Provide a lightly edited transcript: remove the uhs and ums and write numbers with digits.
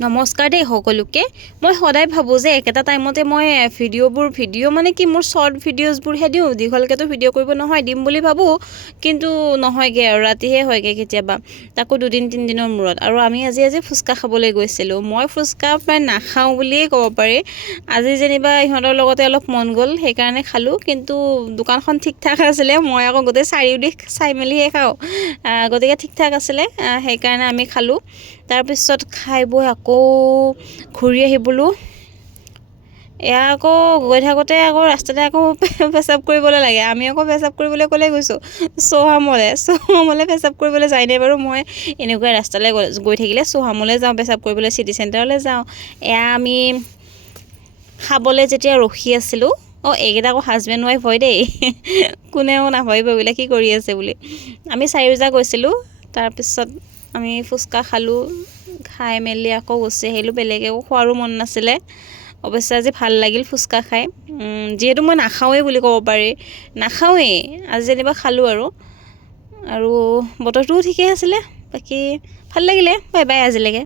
নমস্কাৰ দেই সকলোকে। মই সদায় ভাবোঁ যে একেটা টাইমতে মই ভিডিঅ' মানে কি মোৰ শ্বৰ্ট ভিডিঅ'জবোৰহে দিওঁ, দীঘলকৈতো ভিডিঅ' কৰিব নহয়, দিম বুলি ভাবোঁ কিন্তু নহয়গৈ আৰু ৰাতিহে হয়গৈ কেতিয়াবা, তাকো 2-3 দিনৰ মূৰত। আৰু আমি আজি ফুচকা খাবলৈ গৈছিলোঁ। মই ফুচকা প্ৰায় নাখাওঁ বুলিয়েই ক'ব পাৰি। আজি যেনিবা ইহঁতৰ লগতে অলপ মন গ'ল সেইকাৰণে খালোঁ, কিন্তু দোকানখন ঠিক ঠাক আছিলে। মই আকৌ গোটেই চাৰিওদিশ চাই মেলিহে খাওঁ, গতিকে ঠিক ঠাক আছিলে, সেইকাৰণে আমি খালোঁ। তাৰপিছত খাই বৈ আকৌ ঘূৰি আহিবলৈ, এয়া আকৌ গৈ থাকোঁতে আকৌ ৰাস্তাতে আকৌ পেচাব কৰিবলৈ লাগে। আমি আকৌ পেচাব কৰিবলৈ ক'লে গৈছোঁ চৌহামলৈ পেচাব কৰিবলৈ যায়নে বাৰু। মই এনেকুৱা ৰাস্তালৈ গৈ থাকিলে চৌহামলৈ যাওঁ পেচাব কৰিবলৈ, চিটি চেণ্টাৰলৈ যাওঁ। এয়া আমি খাবলৈ যেতিয়া ৰখি আছিলোঁ, এইকেইটা আকৌ হাজবেণ্ড ৱাইফ হয় দেই, কোনেও নাভাবিব বোলে কি কৰি আছে বুলি। আমি চাৰিওজা গৈছিলোঁ। তাৰপিছত আমি ফুচকা খালোঁ, খাই মেলি আকৌ গুচি আহিলোঁ। বেলেগ একো খোৱাৰো মন নাছিলে। অৱশ্যে আজি ভাল লাগিল ফুচকা খাই, যিহেতু মই নাখাওঁৱেই বুলি ক'ব পাৰি, নাখাওঁৱেই আজি যেনিবা খালোঁ আৰু বতৰটোও ঠিকেই আছিলে। বাকী ভাল লাগিলে। বাই বাই আজিলৈকে।